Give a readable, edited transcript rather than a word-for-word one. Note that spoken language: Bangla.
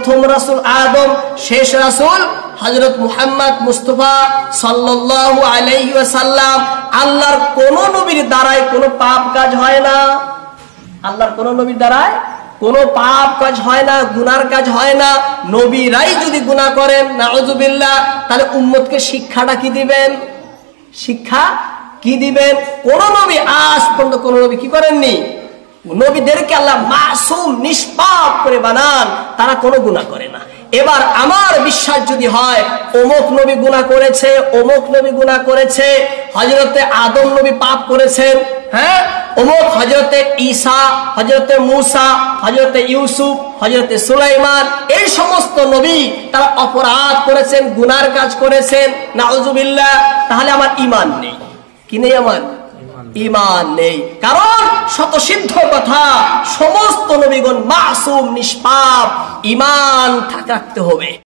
প্রথম রাসূল আদম, শেষ রাসূল হযরত মুহাম্মদ মুস্তাফা সাল্লাল্লাহু আলাইহি ওয়াসাল্লাম। আল্লাহর কোন নবীর দ্বারাই কোনো পাপ কাজ হয় না, আল্লাহর কোন নবীর দ্বারাই কোনো পাপ কাজ হয় না, গুনার কাজ হয় না। নবীরাই যদি গুনাহ করেন নাউযুবিল্লাহ, তাহলে উম্মতকে শিক্ষাটা কি দিবেন? শিক্ষা কি দিবেন? কোন নবী আজ পর্যন্ত কোন নবী কি করেননি? নবীদেরকে আল্লাহ মাসুম নিষ্পাপ করে বানান, তারা কোনো গুনাহ করে না। এবার আমার বিশ্বাস যদি হয় অমুক নবী গুনাহ করেছে, অমুক নবী গুনাহ করেছে, হযরতে আদম নবী পাপ করেছেন, হ্যাঁ, অমুক হযরতে ঈসা, হযরতে মূসা, হযরতে ইউসুফ, হযরতে সুলাইমান, এই সমস্ত নবী তারা অপরাধ করেছেন, গুনার কাজ করেছেন, নাউযুবিল্লাহ, তাহলে আমার ঈমান নেই। কি নেই? আমার ঈমান নেই। কারণ শতসিদ্ধ কথা, সমস্ত নবীগণ মাসুম নিষ্পাপ, ঈমান রাখতে হবে।